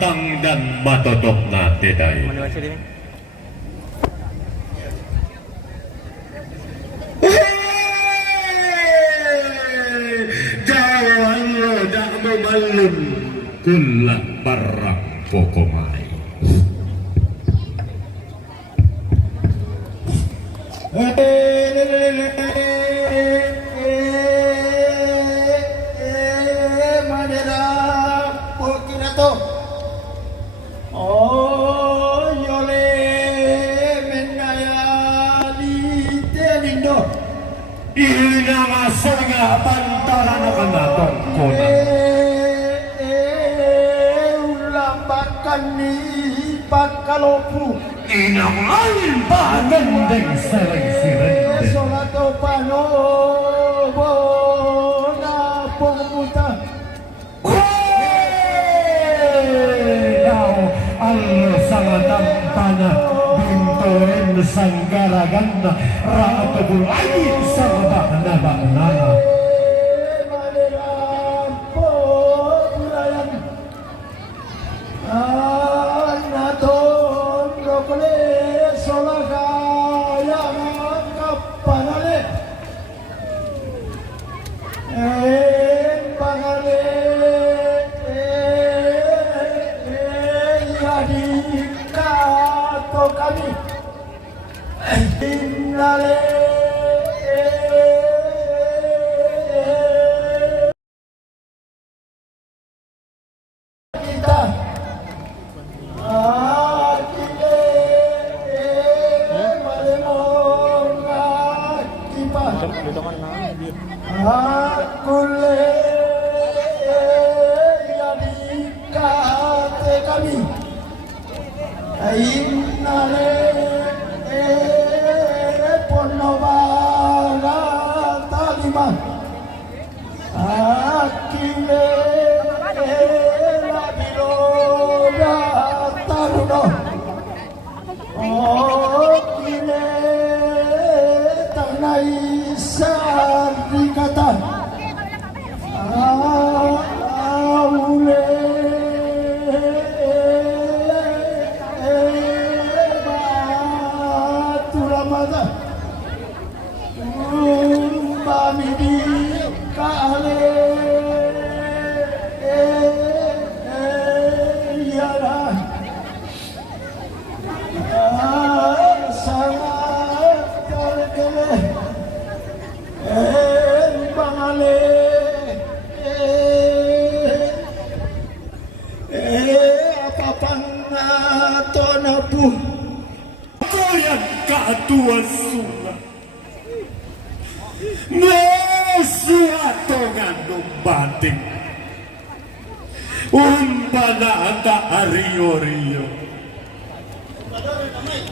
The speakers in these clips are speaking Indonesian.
matang dan matodok na teday. Jawan lo dak memalun kulak barak pokomai. Inangasaga pantaran akan datang konan. Ulambakan ni pakalopu. Inang lain pangendeng seleng sirende. Solato panobo na pumuta. Kau Allah sangat tampana bintoin sanggaraganna raatubul ayin sabahna baknana.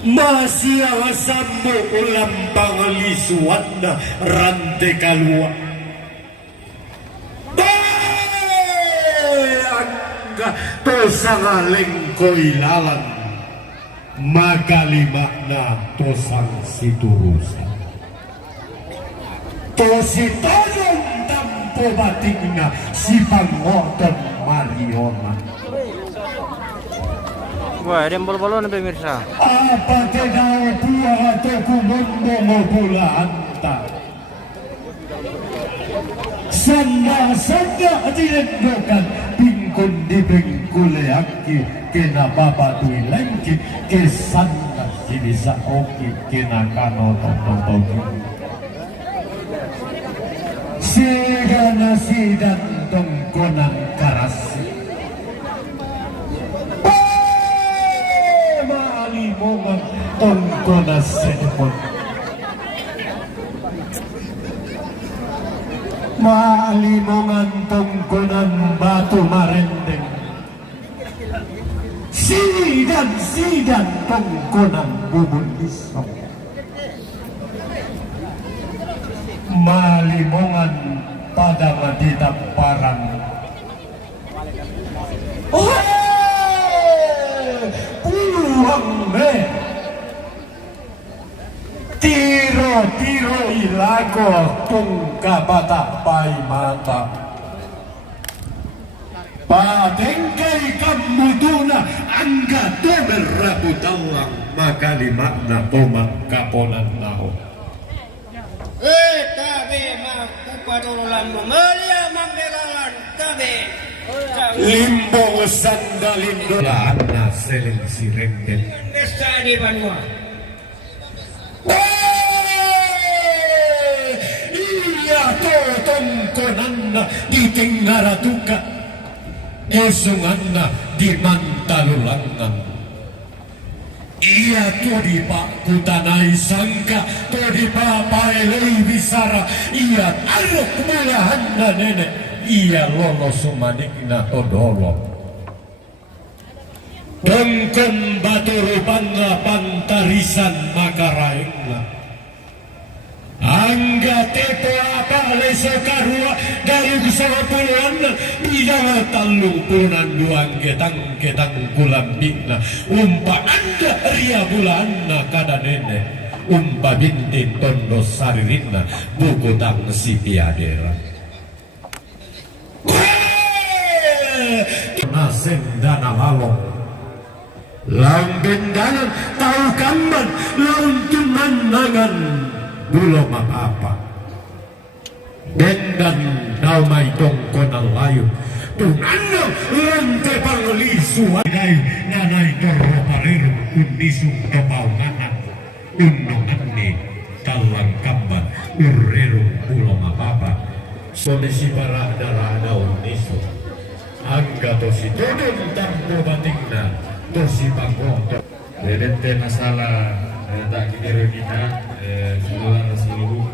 Masih sambo ulam pangalisuan rante kalua. Angga tosa ngaleng koilalan makalimakna tosang siturusan. Tosi tolong tampo batingna si pangoton Mariona. Wah, ada yang bol-bolon nih pemirsa. Apa tidak buah atau kumondo mau pula hantar. Sanda dilendokan pingkon di bengkule aki kena baba tui lengki kesanda bisa oki kena kano tontogi. Sidana sidan tongkonan karasi. Mongan tongkona sepon malimongan tongkonan batu marendeng sidan tongkonan bubun isong malimongan pada madita parang tiro ilago tungka bata pai mata patengkai kamudun angga tomer rabu tawang maka di makna tomat kaponan naho. Tabe mak kupadulan melia mangdelalan tabe. Limbo sandalindo lana seleng sirenden. Desa di Banua. Iya totong konanna di tengaratuka esunganna di mantalulangan. Iya to di pak kutanai sangka to di papai lei bisara iya alok mulahanna nenek iya lolo sumanikna to dolo. Dengkem baturu bangga pantarisan makaraingna. Angga tepo apa leso karua dari bersama puluhan bidang talung punan duang ketang kulambikna umpa anda ria bulanna kada nenek umpa bintin tondo saririna buku tang si piadera nasen dana lalong laung bendalan tahu kamban laung tunanangan belum apa-apa dan damai tongkonal layu tunanno lante panglisu ay nanay torro pariru kundisung topau nganak unong anne talang kamban urreru belum apa-apa sonesi para darah unisu angga tosi todon tampo batingna tosi pangkong dedente masalah tak kira kita saudara seluruh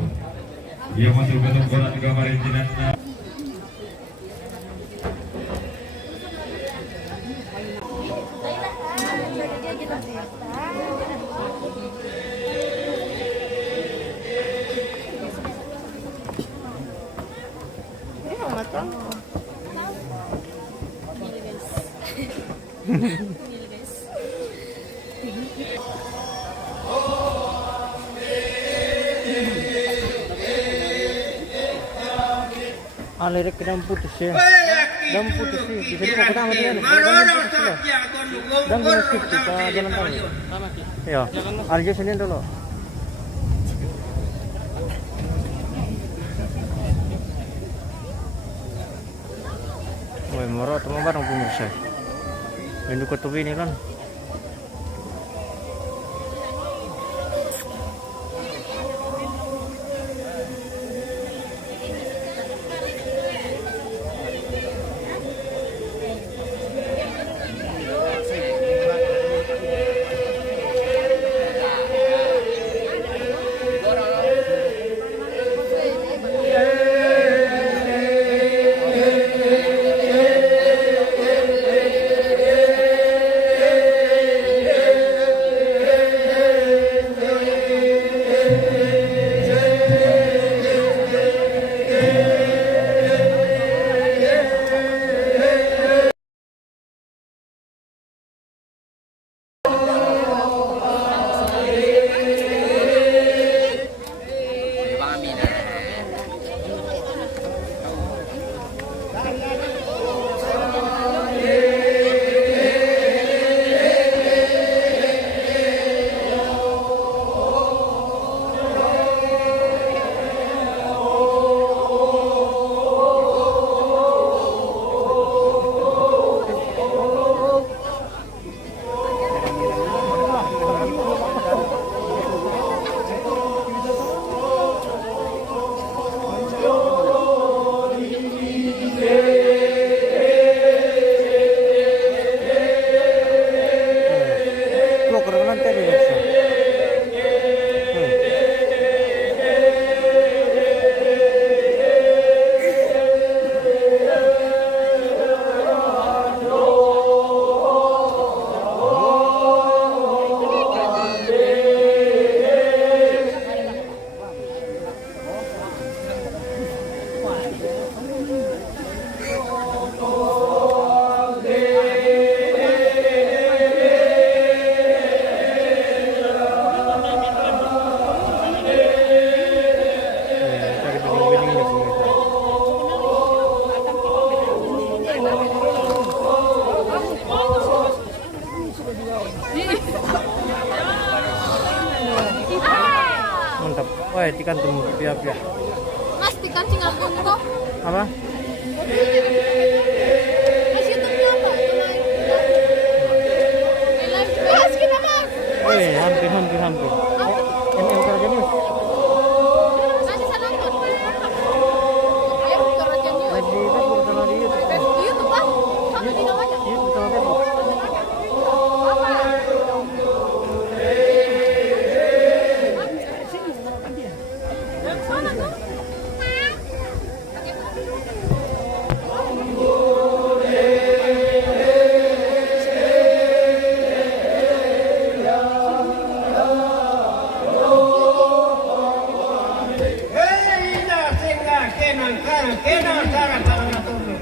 dia betul-betul koran kamarin jinatna Lirik ke dalam putus ya. Dalam putus sih. Bisa juga pertama dia nih. Dan kita skip kita jalan tol. Iya. Arjo sini dulu. Woi, moro teman bareng pemirsa. Induk ketubi ini kan. ya tikan tuh pihak-pihak. Mas tikan Singapura kok. Apa? Mas YouTube-nya apa? Itu live. Live. Mas kita mas. Hampir. ML Raja News. Nanti saya nonton. Ayo ke Raja News. Live di Facebook sama di YouTube. Di YouTube lah. Sama di namanya. YouTube sama Facebook. Apa? Mana tuh? Kenang cara para turun.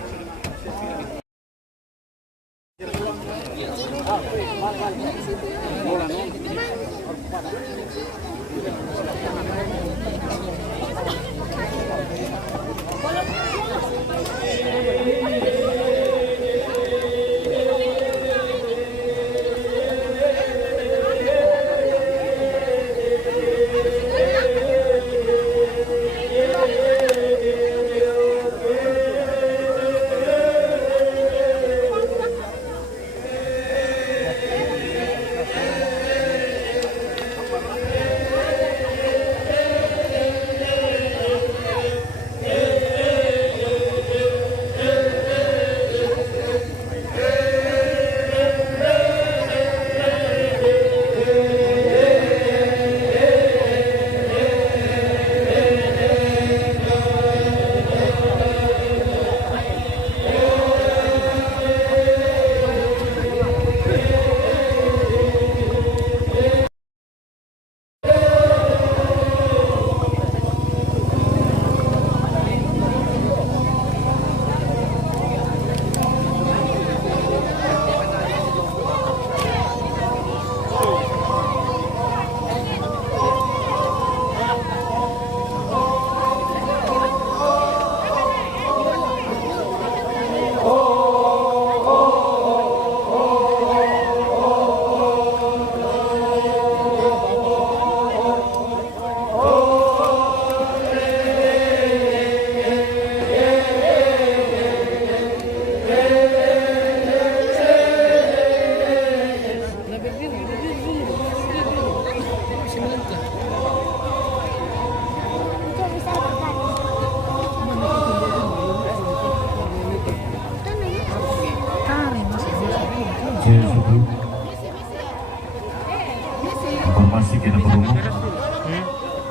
Informasi kita berumur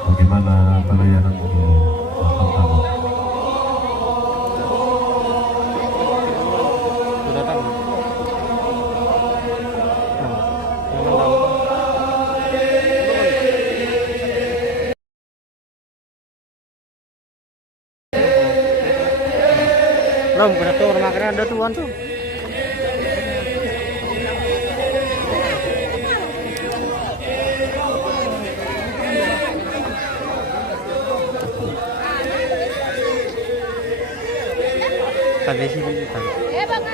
bagaimana pelayanan tamu. Sudah datang. Belum kena tuh makanya ada tuan tuh. Tadi sih tadi. Bang.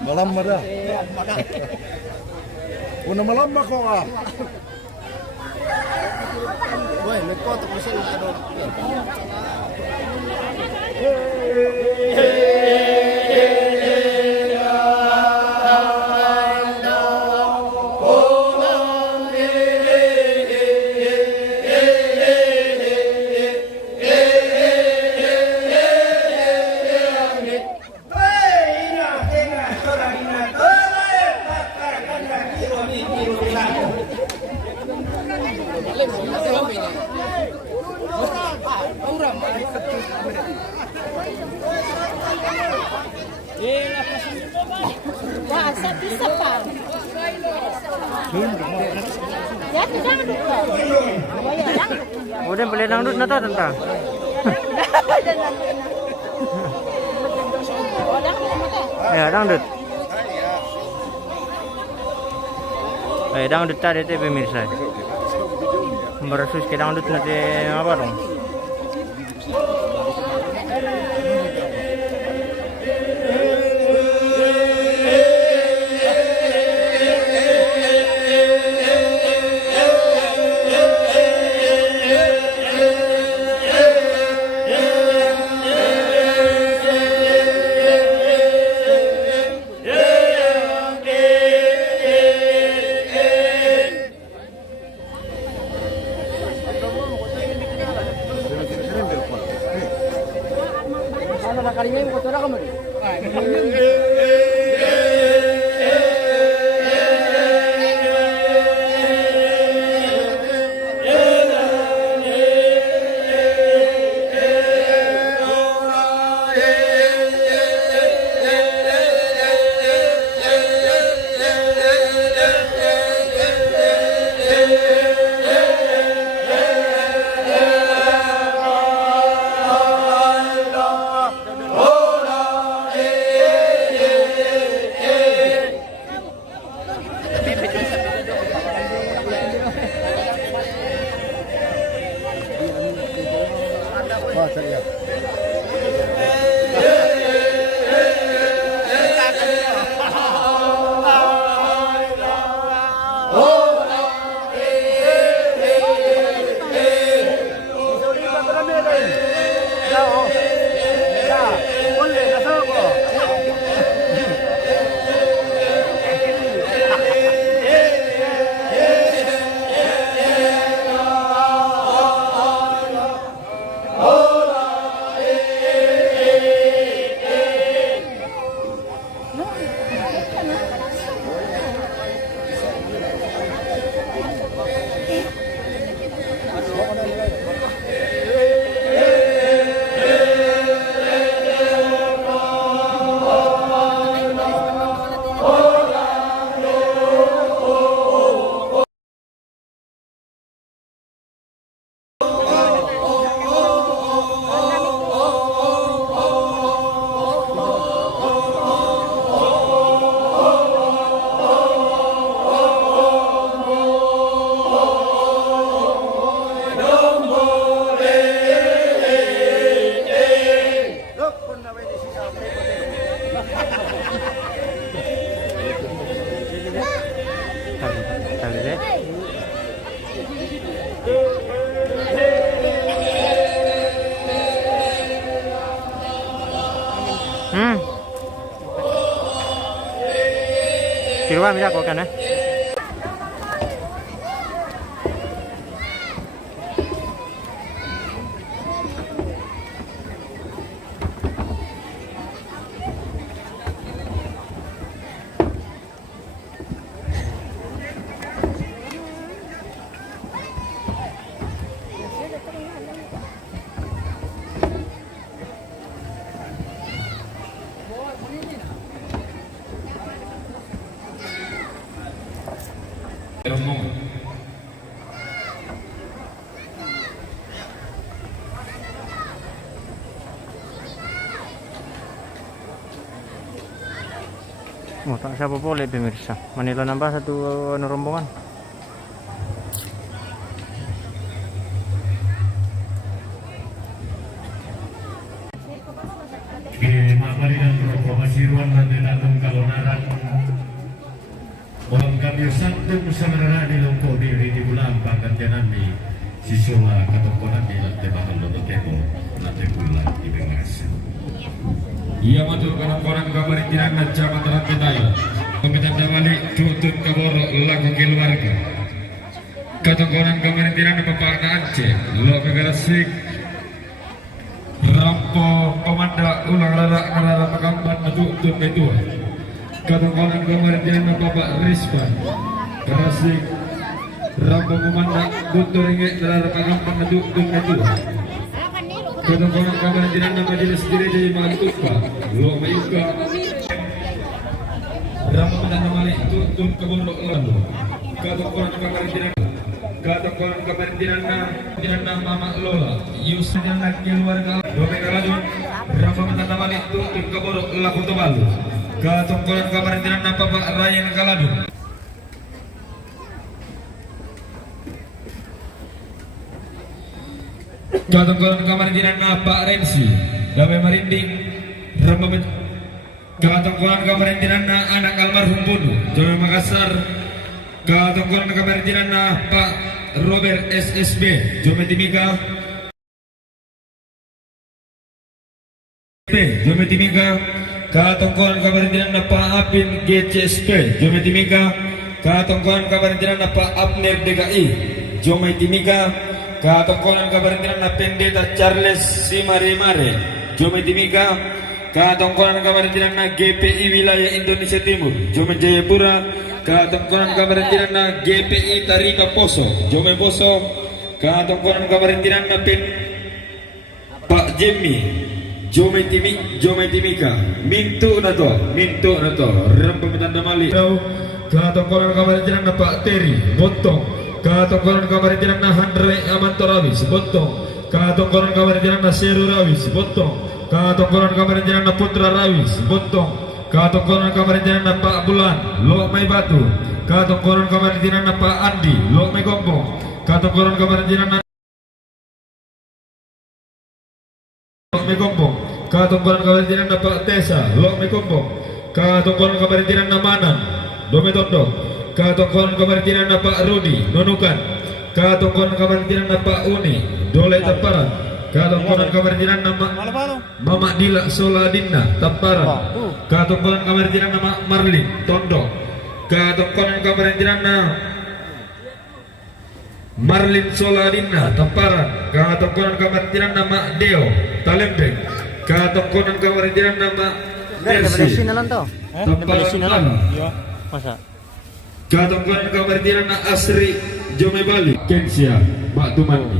Malam ada. Una malam ako ah. Boy, nagkoto ko sa ano. Wah, saya bisa pak. Ya, tidak ada. Oh ya, dangdut. Udah beli dangdut na to, tante. Oh, dangdut mata. Ya, dangdut. Dangdut tadi teh pemirsa. Berasus ke dangdut nanti apa dong? Kiruan bisa kok kan ya? Oh, tak siapa boleh pemirsa. Manila nambah satu rombongan. Marinan rokok masiruan nanti datang kalau naran orang kami santum sebenarnya di longkok diri di bulan bahkan janami siswa katokonan di lantai bakal loto teko lantai bulan di bengas. Ia matur orang kabar tiran camat lantai tayo pemitan dawali tutut kaboro laku keluarga katokonan kabar tiran bapak Aceh lo kegarasik rampo komanda ulang lara pekampan tutut itu katokonan kabar tiran bapak Rispan kerasik rampo komanda tutur inget lara pekampan tutut itu katokonan kabar tiran majelis gereja Imam Tupa lo mayuka rampo menanamali tutut kebondok lalu katokonan kabar tiran katokonan kabar tiran mama Lola Yusuf yang lagi keluarga dobe kaladun rampo menanamali tutut kebondok laku tobalu katokonan kabar tiran Bapak Ryan Kaladun katokonan kabar tiran Pak Rensi Dawe Marinding rampo katokonan kabar tiran anak almarhum Bono Jawa Makassar katokonan kabar tiran Pak Robert SSB Jome Timika Jome Timika katokonan kabar tiran Pak Apin GCSP Jome Timika katokonan kabar tiran Pak Abner DKI Jome Timika katokonan kabar tiran Pendeta Charles Simarimare Jome Timika katokonan kabar tiran GPI wilayah Indonesia Timur Jome Jayapura katokonan kabar tiran GPI Tarika Poso Jome Poso katokonan kabar tiran Pak Jemi Jome Timika Mintu nato rampo mitanda mali katokonan kabar tiran Pak Teri Bontong katokonan kabar tiran Handre Amantorawis Bontong katokonan kabar tiran Seru Rawis Bontong katokonan kabar tiran Putra Rawis Bontong katokonan kabar tiran Pak Bulan Lok Mai Batu katokonan kabar tiran Pak Andi Lok Mai Gombong katokonan kabar tiran Lok Mai Gombong katokonan kabar tiran Pak Tesa Lok Mai Gombong katokonan kabar tiran Manan Dome Tondo katokonan kabar tiran Pak Rudi Nunukan katokonan kabar tiran Pak Uni Dole Taparan katokonan kabar tiran Mama Dila Soladina Taparan katokonan kabar tiran Marlin Tondo katokonan kabar tiran Marlin Soladina Taparan katokonan kabar tiran Mak Deo Talembeng katokonan kabar tiran Persi Taparan Masa katokonan kabar tiran Asri Jome Bali Kensia Pak Tumandi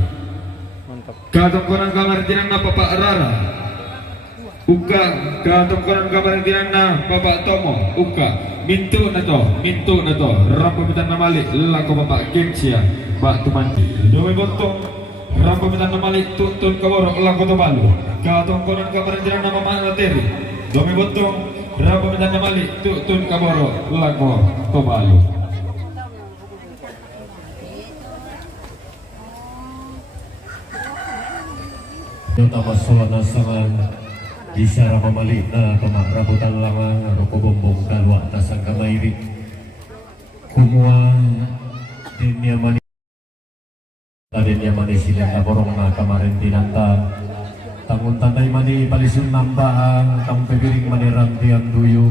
mantap. katokonan kabar tiran Bapak Rara Uka katokonan kabar tiran Bapak Tomo Uka Mintu nato rampo mitanda mali laku Bapak Kensia Pak Tumandi Jome Bontong rampo mitanda mali tutun kaborok laku Tobalu katokonan kabar tiran Mama Teri Jome Bontong rampo mitanda mali tutun kaborok laku Tobalu. Utama soana sangan di syara mamalik na kemak rabutan langang roko bombong kalwa tasang kamairi kumua dinya mani tadinya mani silang naborong na kamarin dinanta tangun tandai mani palisun nambaan kampe biring mani rantian duyu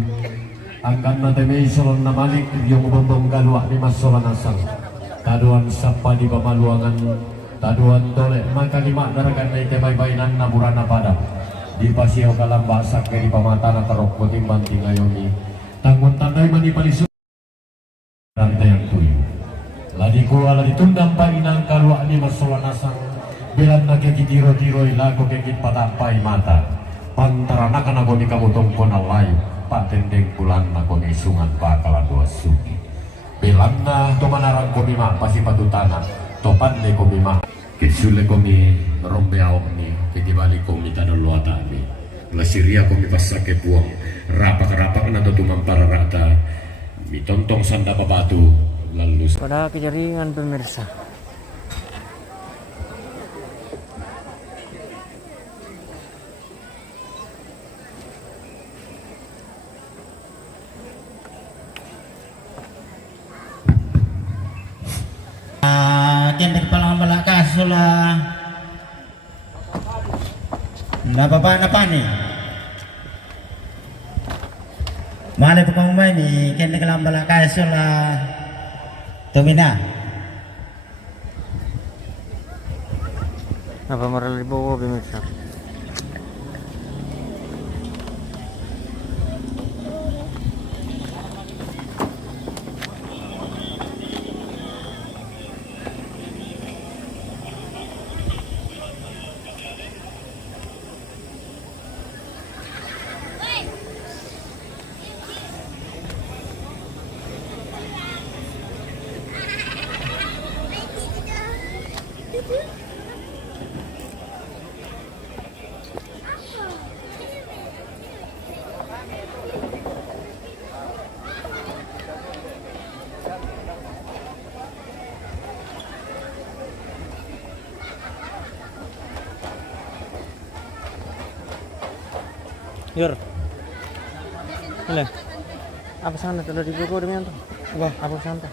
angkan na temei solon na malik yung bombong kalwa ni masolan asang taduan sapa di pamaluangan taduan tolek maka lima narakan na itebay-baynan na burana pada di pasiaw kalang basak kay di pamatana tarok puting banting ayoni tangon tandai mani palisun rantai yang tuyo ladi ko ala ditundang painang kalwa ni masolan asang bilang na kekitiro-tiroi lago kekit patapay mata pantaranakan ako ni kamutong ko na layo patendeng bulan ako ni sungan bakala dua suki bilang na tumanarang ko bima pasi patutana topan le komi ma kisule komi rombe aok ni kitibali komi tadolo atami La Syria ko mipasake buang rapak-rapak na tutumang para rata mitontong sanda babatu lalu Pada kejaringan pemirsa. Kentek palang balaka sula nababa na pani mali pa kong may ni kentek palang balaka sula tumina Apa maral ibu pemirsa? Yor. Boleh. Apa sana tuh di buku demi tuh? Wah, Apa sana?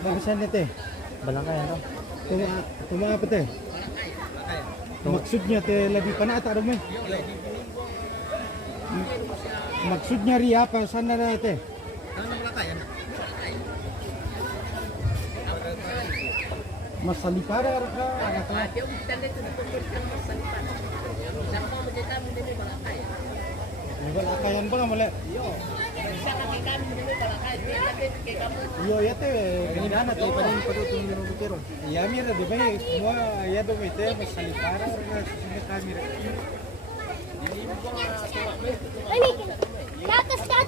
bagusan na te. Balangkayan tuh. Tuma apa te? Maksudnya te lebih panata dong eh. Maksudnya ri apa sana na te? Masalipara ka kata. Balakayan ba nga mali? Yo ya te ganina te pa rin padutong ni Robotero. Ya mira de bay mo ya do mete masalipara na sa camera. Lakas ka.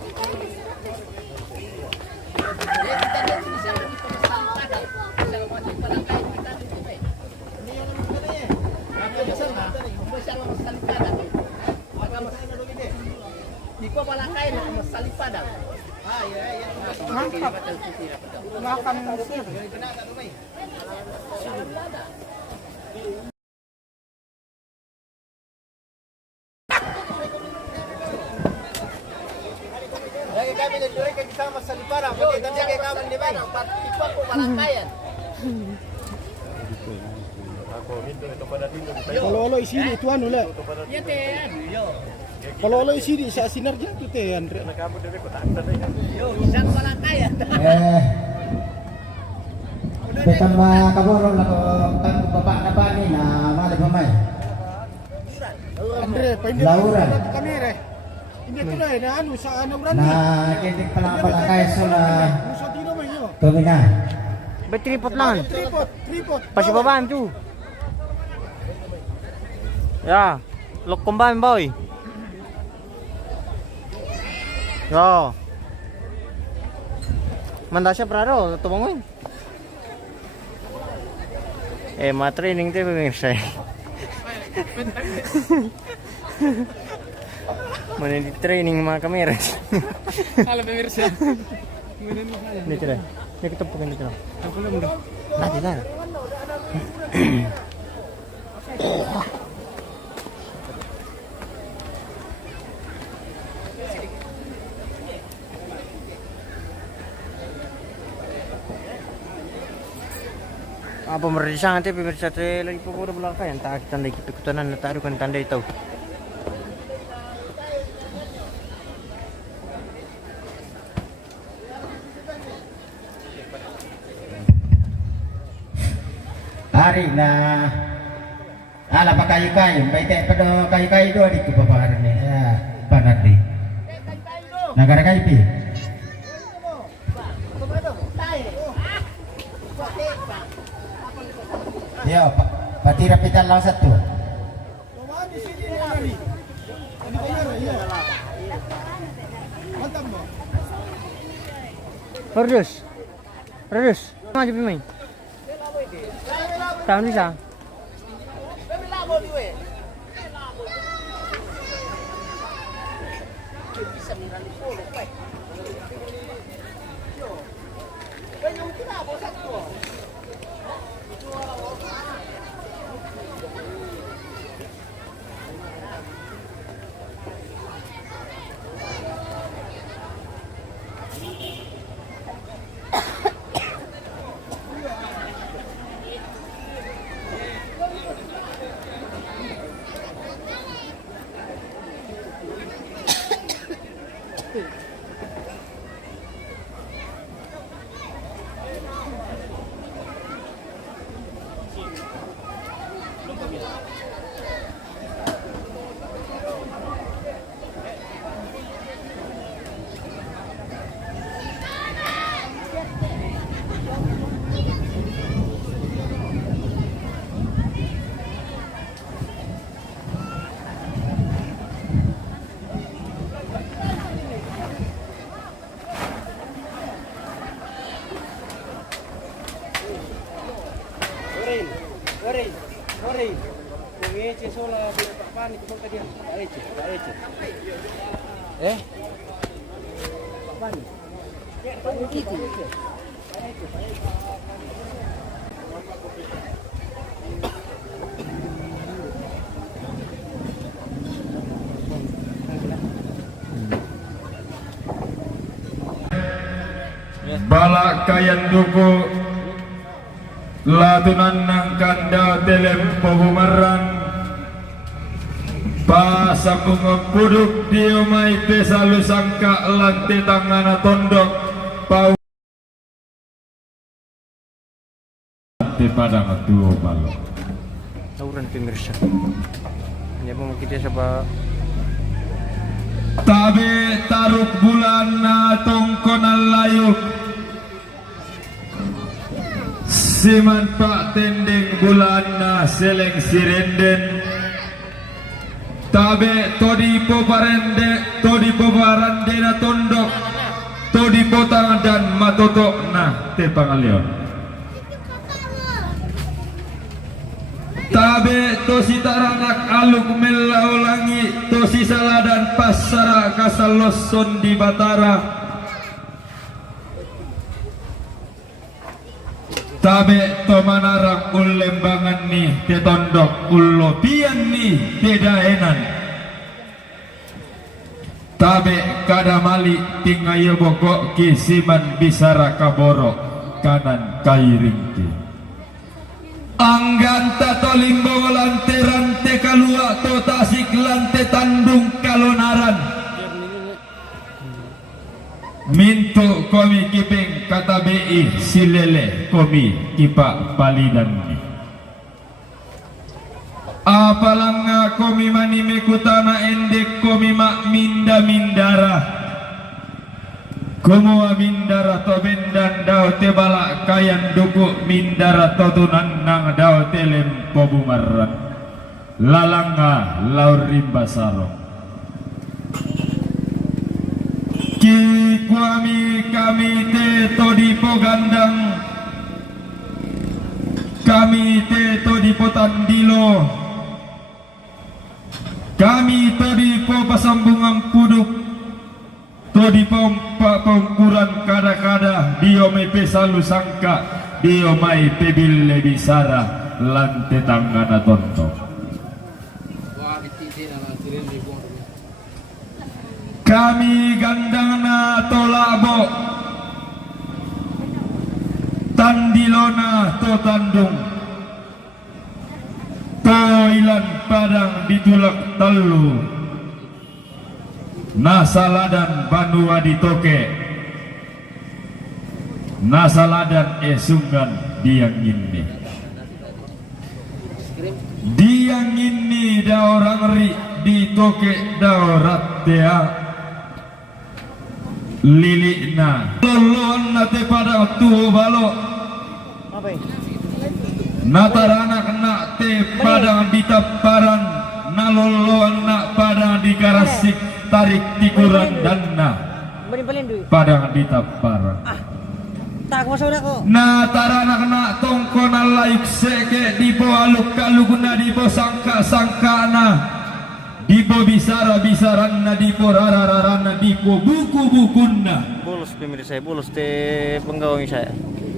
Mantap. Makan sih. Lagi kami nagduray kay kasama salipara. Makita niya kay kaman di ba? Ikwa po balakayan. Kalau isini tuan ulah. Ya te. Kalau isini sa sinerja tu te Andre. Yo, isang balakayan. Betan ma kaboro na ko tang baba na pani na mali pa may Andre, painit Laura. kami re. Hindi to na ano sa ano ran. na kentek palang balaka sula Sa dino man yo. tumina Bertripot lang. Tripod. Pasi babaan tuh. Ya, lok combine boy. Yo. Manda siya praro, tumangoy. Ma-training tayo pemirsa. Mana di training mga kamera. Halo pemirsa. Dito na. Dito po kan dito. Ako lang mo. Dito na. Apa merisang nanti pemirsa teh lagi pokoknya belakang yang tak tanda kepikutan taruh kan tanda itu. hari na ala pa kayo-kayo may te pa do kayo-kayo do di ko paparan ni panat di nagara kayo pi yo patira pital lang satu Radius. Mana je pemain? Tahun ni sah. Ore, kung ece sola panik mo ka diyan. Ece. Panik. Balak kayan duku latunan nang kanda telem pobumaran pasambung puduk diomai pesalu sangka lantai tangana tondok pau lantai padang tuo balok Tawuran pemirsa. Hanya mau kita coba tabe taruk bulan na tongkonal layuk siman pak tendeng bulan na seleng sirenden tabe todi pobarande na tondok todi potang dan matotok na te pangalion tabe tosi taranak aluk melau langi tosi saladan pasara kasaloson di Batara tabe to manarang ulembangan nih te tondok ullo pian nih te daenan tabe kada mali tingayo bokok kisiman bisara kaboro kanan kairingki angganta tolimbo lante rante kalua to tasik lante tandung kalonaran mintu komi kiping kata BI silele komi kipa palidan ni apalanga komi mani mekutana endek komi mak minda mindara Kumu mindara to bendan dau te balak kayan duku mindara to tunan nang dau telem pobumaran lalanga laur rimba sarong ki kami te to di pogandang kami te to di potandilo kami to di po pasambungan puduk to di pompa pengkuran kada-kada dio mai pesalu sangka dio mai pebille bisara lante tangana tonto kami gandangna tolabo tandilona to tandung toilan padang ditulak talu nasaladan banua ditoke nasaladan esungan diang ini da orang ri ditoke da orat tea lilikna loloan nate pada tuh balok natarana kena te pada ditaparan naloloan nak pada dikarasik tarik tikuran danna padang ditaparan Tak masuk aku. na tarana kena tongkon alaik seke di bo aluk kaluguna di bo sangka sangkana di bo bisara bisaranna dipo rarararana dipo buku-bukunna. Bolos pemirsa, bolos teh penggawang saya.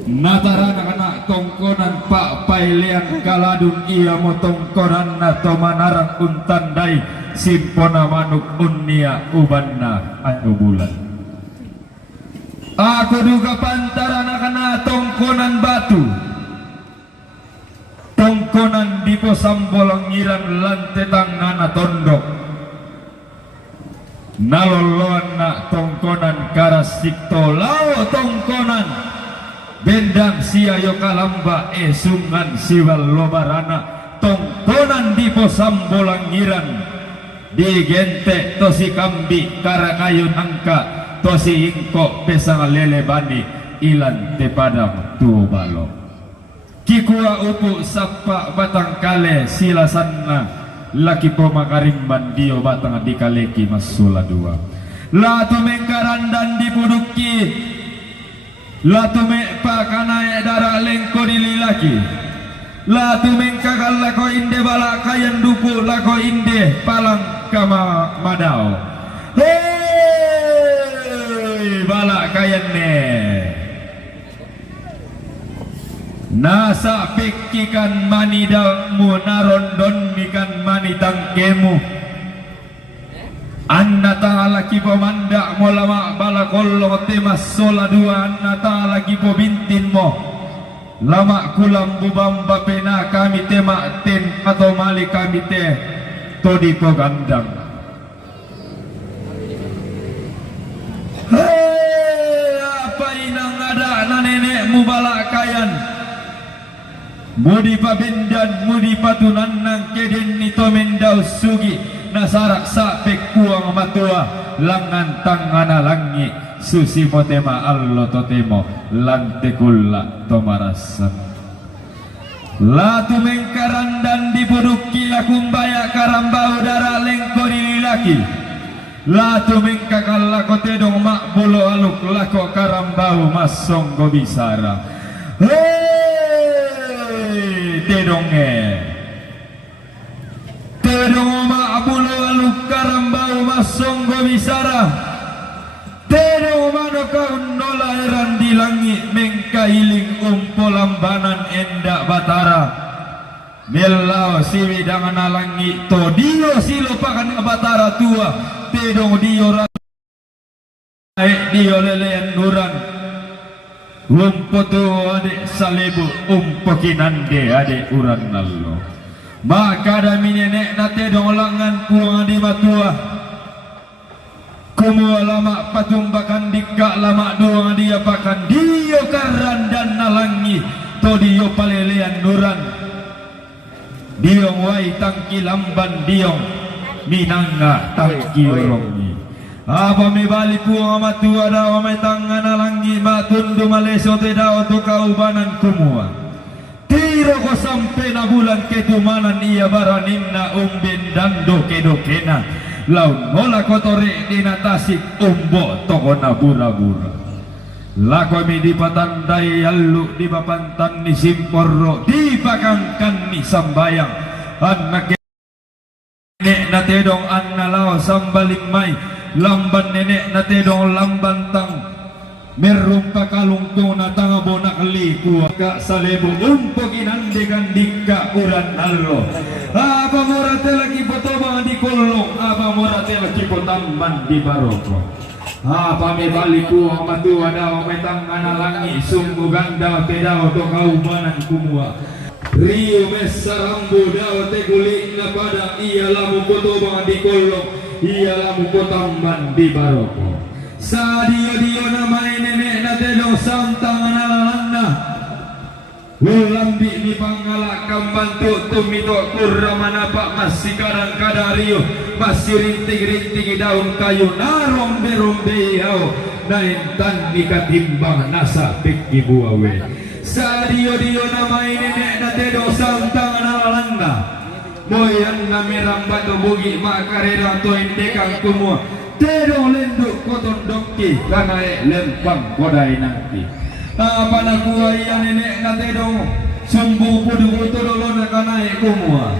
Natarana kana tongkonan pak pailean kaladun iya mo tongkonan na tomanarang untandai simpona manuk unnia ubanna anu bulan. Aku duga pantarana kana tongkonan batu, tongkonan dipo sambolangiran lante tangana tondok, naloloan na tongkonan karasikto lao tongkonan bendang siayo kalamba esungan siwal lobarana tongkonan dipo sambolangiran digente tosi kambi karakayun angka tosi ingko pesang lele bani ilan te padam tuo balok kikua upu sapa batang kale silasanna laki pomakarimban dio batang dikaleki masula dua latu mengkarandan dipuduki latu me pakana darah lengko dililaki latu mengkakal lako inde bala kayan duku lako inde palang kama madao hei bala kayan ne nasa pikikan manidangmu narondon ikan manitangkemu Anna ta'ala kipo mandak mo lama bala kollo temas sola dua anna ta'ala kipo bintin mo lama kulam bubam bapena kami tema ten atau mali kami te todi po gandang hei apa inang ada na nenekmu bala kayan mudi pabindan mudi patunan nang keden nito mendau sugi nasarak sapek kuang matua langan tangana langi susi motema allo totemo lantekulla tomarasan latu mengkarandan dibuduki lakumbaya karambau darah lengko dililaki latu mengkakal lako tedong mak bolo aluk lako karambau masong go bisara hei tedonge tedong ma'bulo aluk karambau masong go bisara tedong mano kaun nola eran di langit mengkailing umpolambanan endak batara melau siwi dangan langit to dio silo pakan batara tua tedong dio dio lelean nuran umpoto ade salebu umpokinande ade uran nallo maka dami nenek nate dong langan puang di matua kumua lama patumbakan dikak lama doang dia pakan dio karan dan nalangi to dio palelean nuran diong wai tangki lamban diong minanga tangki orongi apa me bali puang matua dawa me tangan nalangi matundu maleso te dawa tu kaubanan kumua tiro ko sampai na bulan ketumanan iya baraninna umbin dando kedokena laun mola kotore dina tasik umbo toko na bura-bura lako mi di patandai allu di papantan ni simporro di pakangkan ni sambayang anak nenek na tedong anna lao sambaling mai lamban nenek na tedong lamban tang merum pakalungtong na tanga bonak liku ka salebo umpo ginandekan dikka uran allo apa morate lagi foto bang di kolong apa morate lagi potamban di baroko apa me baliku amatu ada metang analangi sungguh ganda pedao to kaubanan kumua rio mesarambu dao te kulik na pada iya lamu foto bang di kolong iya lamu potamban di baroko sadio namai nenek na tedong samtang analanna ulambi ni pangalak kambantu tumito kurra manapa masih kadang kadario masih rinting-rinting daun kayu narombe-rombe hau naintan nikatimbang nasa peki buawe sadio namai nenek na tedong samtang analanna moyan na merambat bugi makarera to indekang kumua tedong lenduk koton doki kana lempang kodai nanti apa nak kuai yang nenek na tedong sumbu pudu todolo na kana kumua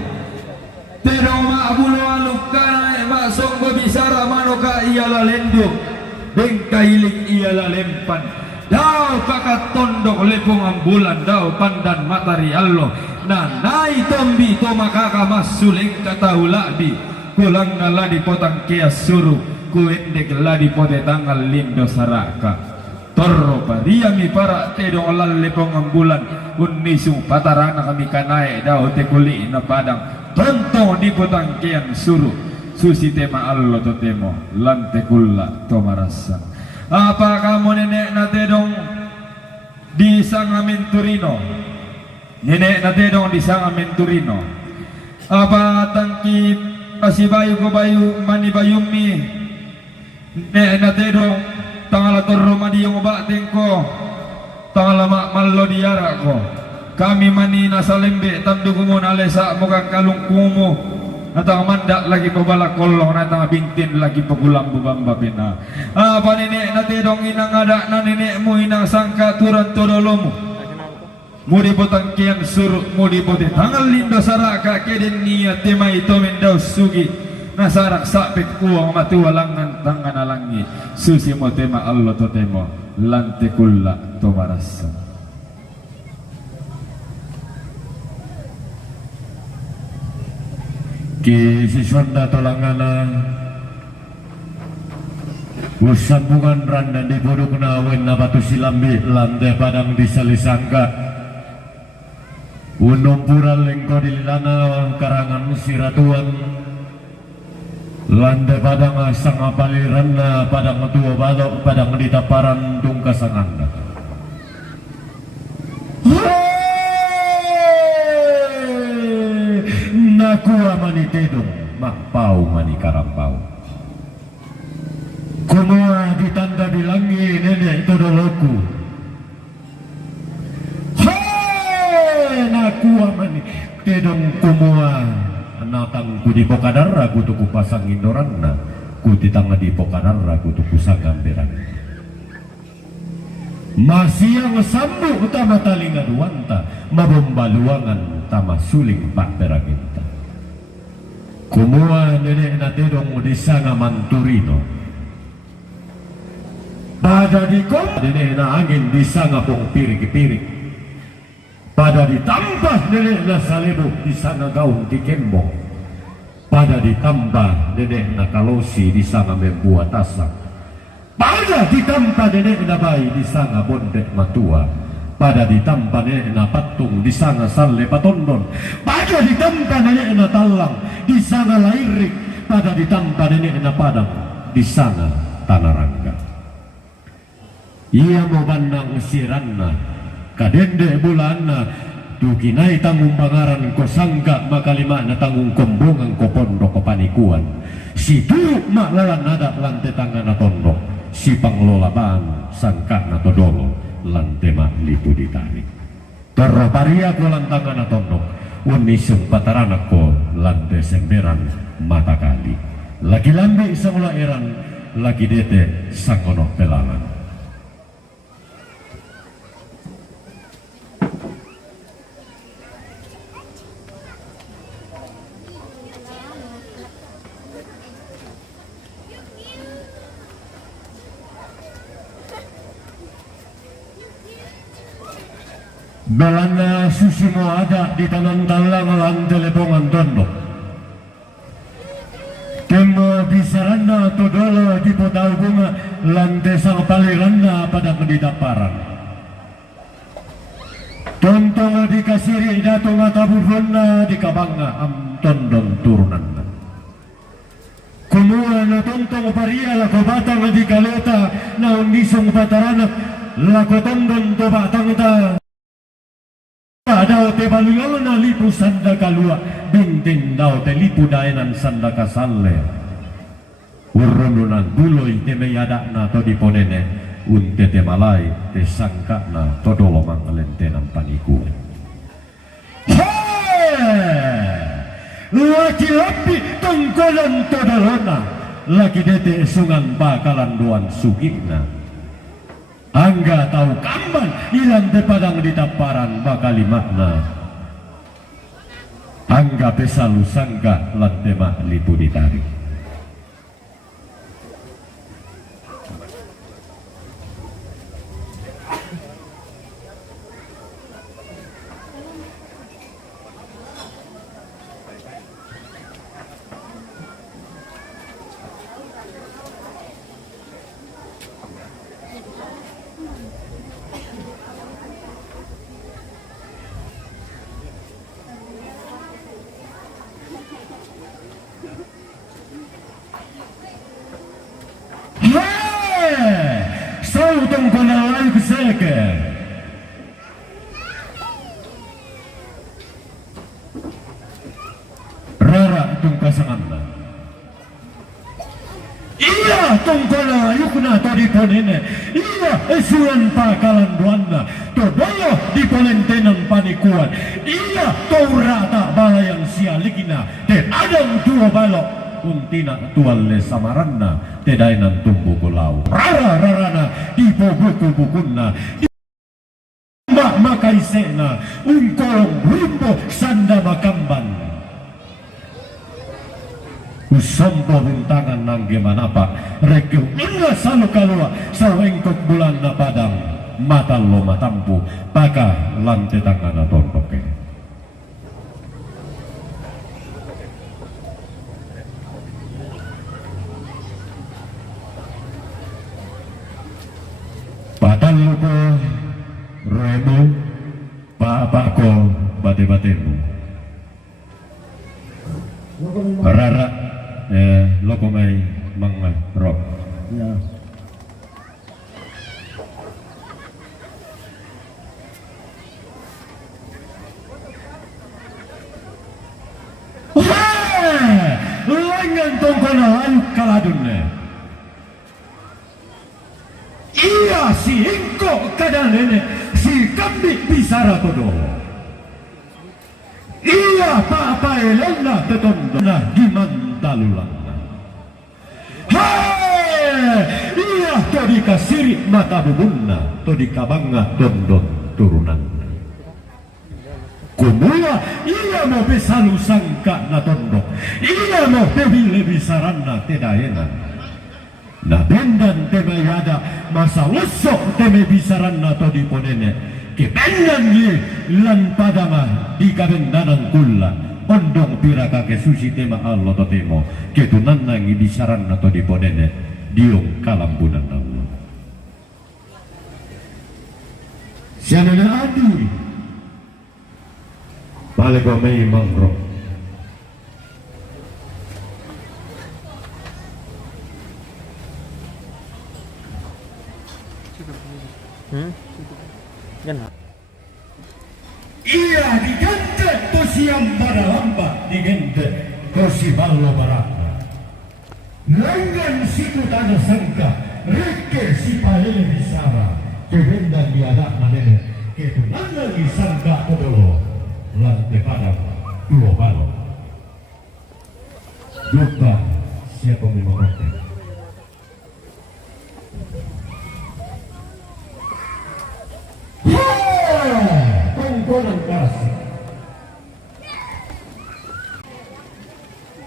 tedong ma abulo aluk kana ma ialah lenduk, bengkailing ialah lempan. Dau pakat tondok lepong ambulan, dau pandan matahari Allah. Nah nai tombi to makaka masuling kata ulabi. Kulang ngala di potang kias suruh, ku endek la di pote tanggal lindo saraka. Torro pariami para tedong olal lepong ambulan, unisung patarana kami kanai dau te kuli na padang. Tontong di potang kian suruh, susi tema Allah to temo, lante kulla to marasa. Apa kamu nenek na tedong di Sangamen Turino? Nenek na tedong di Sangamen Turino. Apa tangki kasih bayu ko bayu mani bayumi? Nenek na tedong tangala torro madi yung bating ko, tangala malo diara ko. Kami mani nasa lembe tandu kumo nalesa mugang kalungkumo. Natang mandak lagi pabalak kolong, natang bintin lagi pagulang bubamba pina. Apa nenek nate dong inang ada na nenekmu inang sangka turan todolomu. Mudi potang kian surut, mudi pote tangal lindo saraka keden niya tema ito mendau sugi. Nasarak sapit kuang matuwalangan tangan alangi. Susi mo tema Allah to temo, lante kulla to marasa. Ki siswanda tolangana usambungan randa di bodok nawen na batu silambi lande padang di salisangka unumpura lengko di lana karangan siratuan lande padang asang apaliran na padang tua balok padang di taparan tungkasanganda. Nakua mani tedong makpau mani karampau. Kumua ditanda bilangi nenek todoloku. Hai nakua mani tedong kumua natang ku di pokadarra ku tuku pasang indoranna ku ditanga di pokadarra ku tuku sagamberan. Masiang sambu utama talinga duanta mabombaluangan tama suling pak peraginta. Kumua nenek na tedong di Sangamen Turino. Pada di kom nenek na angin di Sangapong pirik-pirik. Pada ditambah nenek na salebuk di sana gaung di Kembong. Pada ditambah nenek na kalosi di Sangamen Buatasak. Pada ditambah nenek na bayi di sana Bondek Matua. Pada ditambah nenek na patung di sana Salle Patondon. Pada ditambah nenek na talang di sana Lairik. Pada ditambah nenek na padang di sana Tanarangga. Ia mau bandang siranna kadende bulanna tukinai tanggung bangaran ko sangga makalima na tanggung kombongan ko pondok ko panikuan. Si turuk maklalan nada lante tangan na tondok. Si panglolabaan sangka na todolo lante lipu ditarik. Terparia ko lantangan na tondok. Unisung pataranak ko lante semberan mata kali. Lagi lambi isang eran, lagi dete sangono pelangan. Belanda susimo ada di tangan talang lante lepongan tondok. Temo di sarana todolo di potau bunga lante sang palirana pada pendidaparan. Tontong di kasiri dato matabufona di kabanga am tondong turunan. Kumua na tontong paria lako batang di kalota na undisong pataranak lako tondong to batang ta. Daw te baluyong na lipu sanda kalua bintin daw te lipu daenan sanda kasalle urununan buloy te meyada na to diponene unte te malay te sangka na to dolomang lentenan paniku. Laki lapi tongkolan to dalona laki dete sungan bakalan duan sugikna. Angga tahu kamban ilang te padang di taparan bakali makna. Angga pesalu sangka lante mak lipu ditarik. Reke. Rara tung kasanganna. Iya tungkona yukna to di ponene. Iya esuan pakalan duanna. To boyo di polentenan panikuan. Iya to rata balayang sialikina. Te adang tuo balok. Untina tualle samaranna. Te dainan tumbu kulau. Rara-rarana di buku-bukunna. Mbak makaisena. Ungkolong rumbo sanda makamban. Usompo huntangan nang gimana pak rekyo inga salo kalua sawengkot bulan na padang mata lo matampu paka lante tangan na tontoke patalo ko remo pa ko bate-batemu rara loko may mga rock. Ya. Lengan tongkonalan kaladunne. Iya si ingko kadalene si kambik bisara todo. Iya apa elena tetondo na gimantalulan. Iya to dikasiri mata bubunna to dikabanga dondon turunan. Kumula iya mau besalu sangka na tondok. Iya mau tebile bisaranna tedaenan. Na bendan temayada masa usok teme bisaranna to diponene. Kependan ye lan padama di kabendanan kulla. Ondong piraka ke susi tema Allah to temo ketunan nangi bisaran atau diponene diong kalambunan Allah sianana adi balik wa mei mangro Yan. iya digante to siang pada lamba digante to si ballo baraka langgan siku tanah sangka reke si palele bisara kebendan biada manene ketunan lagi sangka kodolo lante pada dua ballo duka siapa memangnya tongkonan kasih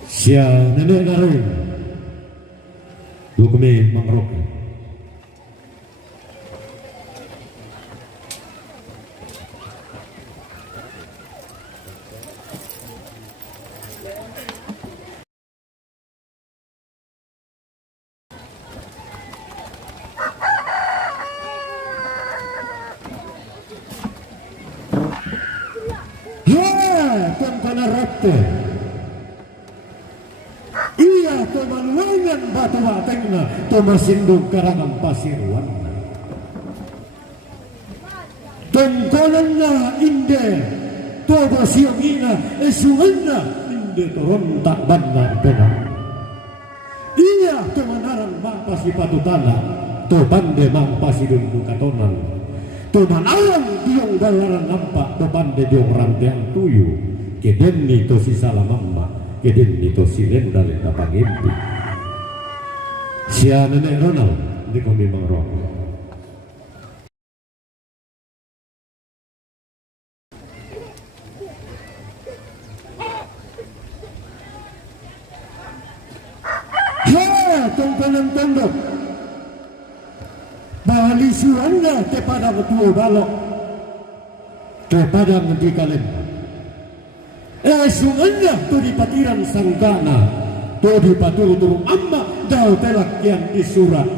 sia nenek naring hukume mangrok tongkona rakte iya to manwangan batu batengna to masindung karangan pasir warna tongkonanna inde to basiongina esuanna inde to rontak banna pena iya to manarang mangpasi patutana to bande mangpasi dundu katonan to manarang diong dalaran nampak to bande diong ranteang tuyu kedenni to si salamamma kedenni to si lenda lenda pangempi sia nenek Ronald di kami mangrok tongkanan tondok bali suanda kepada betul balok kepada di kalenda sunganda tu di patiran sangkana tu di patur-tur amma dau telak yang disurat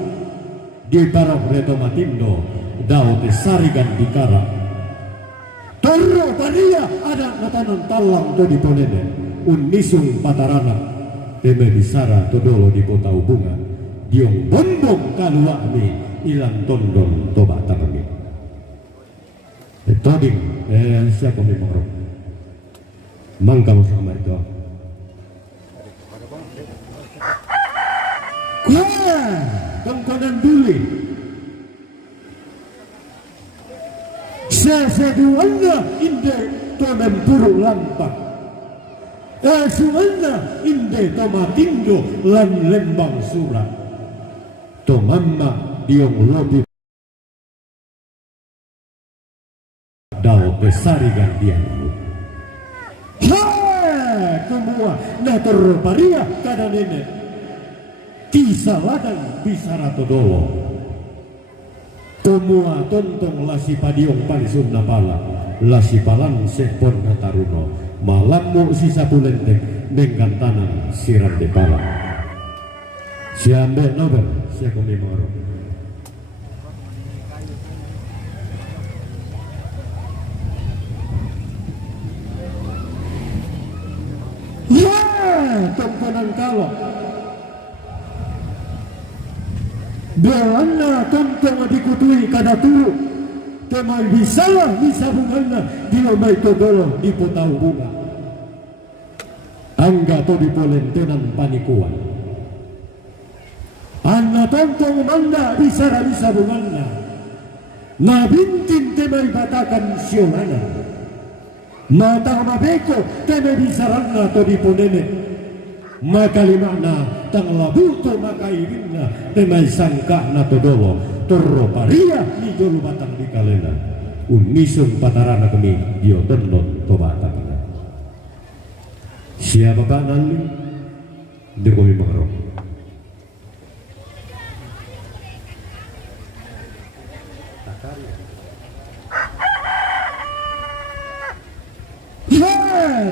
di barok reto matindo dau tesarigan di kara torro pania ada natanan talang tu di ponene unisung patarana teme bisara todolo di kota ubunga diong bombong kaluakmi ilang tondong toba tanami Toding, siapa memang roh? Mangka mo sama itu. Tongkonan duli. Seseduannya inde tomen puru lampak. Suannya inde tomatindo lan lembang surat. Tomamma diong lobi. Dao besari gandianmu. Kumua na terparia kada nenek. Tisa ladang bisa rato dolo. Kumua tontong lasi padiong palisum napala. Lasi palang sepon nataruno. Malammu sisa pulenteng dengan tanah siram de pala. Siambe nobel siako memoro. Tongkonan kalau Belanda tontong dikutui kada turu temai bisalah bisa bunga dia mai todolo di potau bunga angga to di polentenan panikuan anna tontong manda bisa bunga na bintin temai batakan siolana mata mabeko temai bisa rana to di ponene maka limana tang labuto maka irinna temai sangka na todolo torro paria ni jolu batang di kalena unisun patarana kami dio tendon to batang siapa pak nali di kami mangro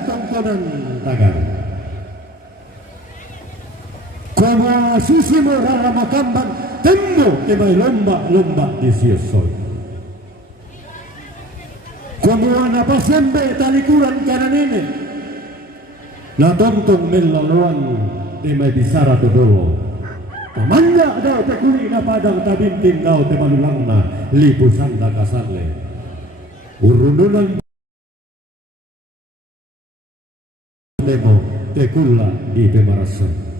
tongkonan tagar Koma susi morara makambang tembo temai lomba di siosoi. Koma na pasembe talikuran kana nene. Na tontong melaluan temai bisara todolo. Pamanda daw tekuli na padang tabintin daw temalulang na lipusan da kasarle. Urununan temo tekula di pemarasan.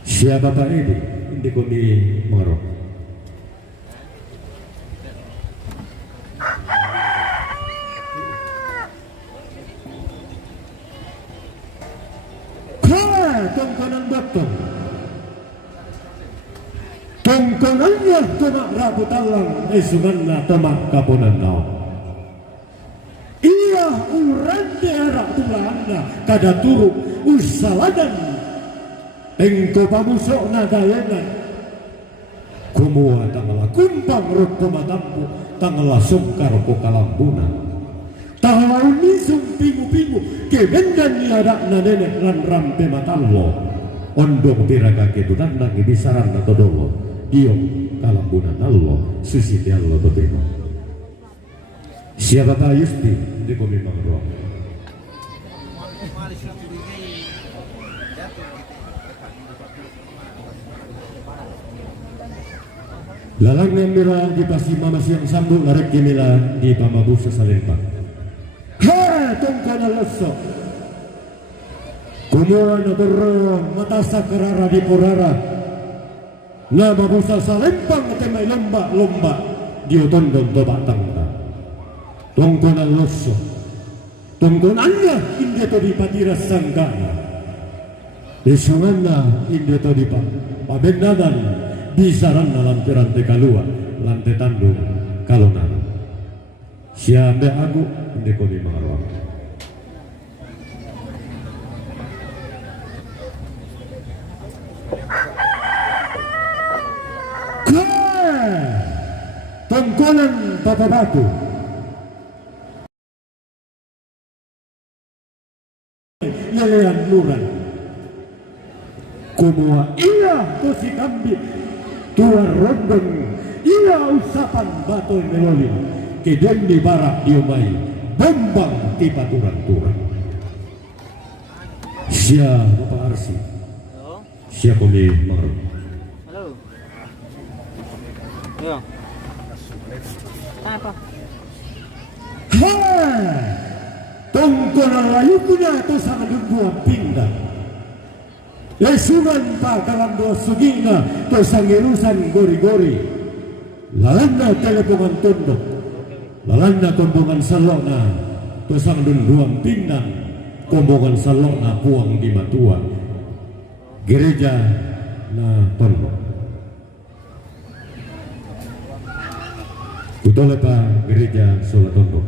Siapa Pak ini? Hindi ko ni Maro. Tongkonan batong. Tongkonannya tomak rabut alang esunganna tomak kaponan nao. Iya uran daerah tulangna kada turu usaladan engko pamusok na dayangan kumua tangala kumpang rot kumatampu tangala sungkar ko kalambuna tangala unisung pingu-pingu kebendan niada na nenek lan rampe matallo ondong piraga ketunan nang ibisaran na todolo diong kalambuna nallo susi diallo toteno siapa ba yusti di ko memang roh lalang yang mira di pasi mama siang sambung larek kimila di pamabusa salempang. Ha tongkana lasso. Kumuan na turun mata sakarara di purara. Na mabusa salempang temay lomba di utondon to batangda. Tongkana lasso. Tongkonannya inde to di patiras sanggana. Isunganna inde to di pabendadan. Bisaran na lampiran te kalua lante tandung kalonana siambe aku hindi ko ni mga ruang tongkonan papabatu lelean luran kumuha iya to si kambi tua rondong iya usapan batoy melolin keden di barak diomai bombang tipa turang-turang siya Bapak Arsi siya kami Maro Halo. Yo. Apa? Ha! Tungkol na layo ko na ito sa kalugbuang pinggan. Lesunan pa kalando sugi na ito sa ngirusan gori-gori. Lalan na telepongan tondo. Lalan na kumbungan salo na ito sa kalugbuang pinggan. Kumbungan salo na puang di matua. Gereja na tondo. Kutole pa gereja Solatondo.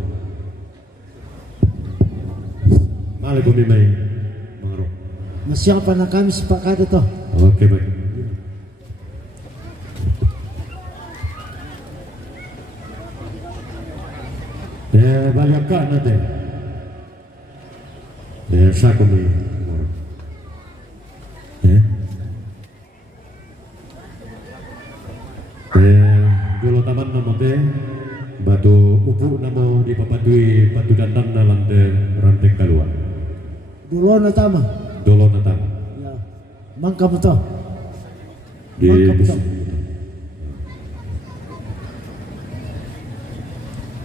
Mali ko may maro. Masyapan na kami sa pakada to. Oke baik. Balik ka natin. Sa ko may maro. Dulu taman nama teh batu upu namo dipapatui batu dandan na rantai keluar. Dulo na tama. Dolo na tama. Ya. Mangka mo to. Di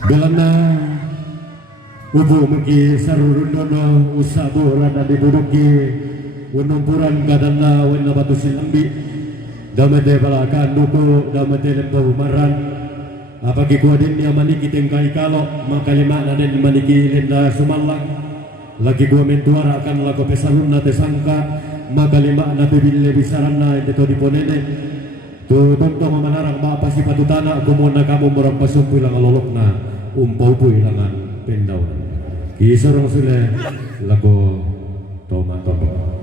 dalam na ubu magi sarurundono usabu rada dibuduki unumpuran kadana wena batu silambi. Damete balakan duku, damete lempa umaran. Apagi kuadin dia maniki tengkai kalau maka lima naden maniki lenda sumalang. Lagi gua mentuara akan laku pesarun nate sangka maka lima nate bille bisarana itu diponene. Tu tonton memanarang apa si patutana kumuna kamu merang pasumpu lang lolokna umpau pui langan pendau. Kisah orang sule laku toma toma.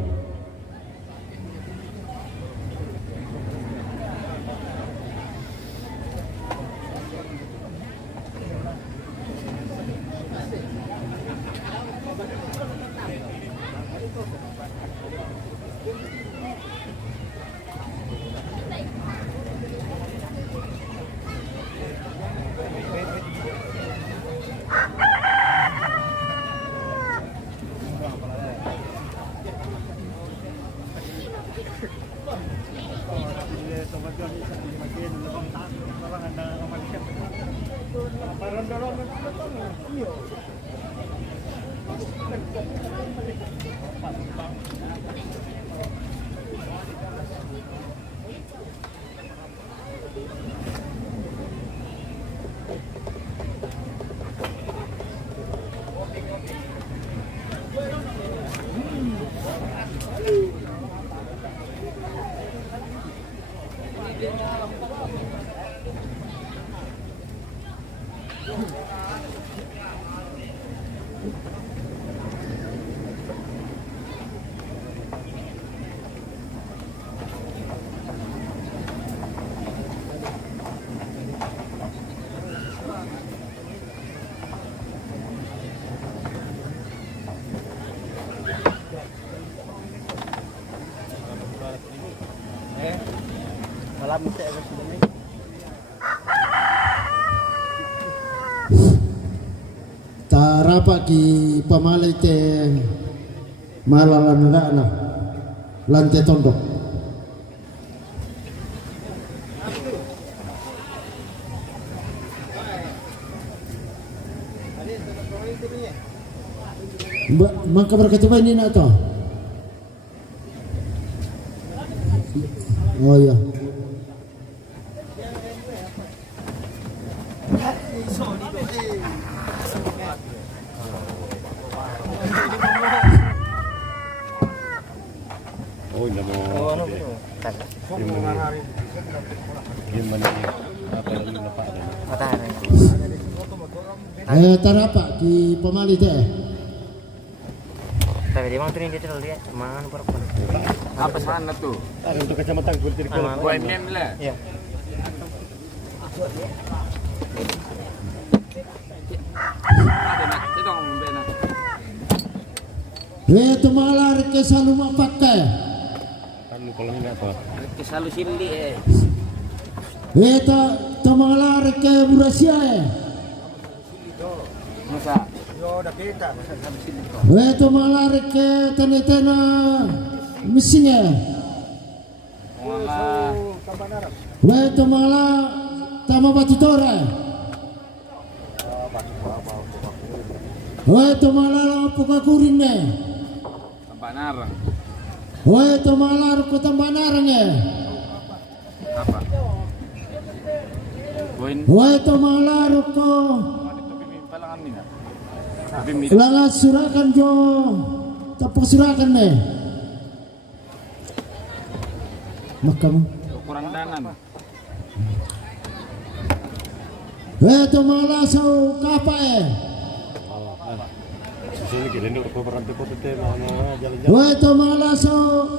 Tarapa ki pamalay te malalan na lante tondok. Maka berkata ini na to. Oh ya. Oh, ini mau gimana ini? Apa lagi lepak? Tarapa ki pamali te. Tapi dia mau tuh dia terlalu dia mana perempuan. Apa sana tuh? Untuk kecamatan Kultir Kuala. UMM lah. Iya. Ada nak, kita dong membela. Reto malar ke saluma pakai. Anu kalau ini apa? Selalu sindi Reto tomalar ke burasia. Masa? Reto malar ke tena mesinnya. Reto malar tama batitore. Woi tomalala puka kuring ne. Tempat narang. Woi tomalala ko tambah narang e. Apa? Poin. Woi tomalala ko Palangan ni. langat surakan jo tapos surakan ne. Makam. Kurang danan. Woi tomalala sau kapa e. Woi tomalala sau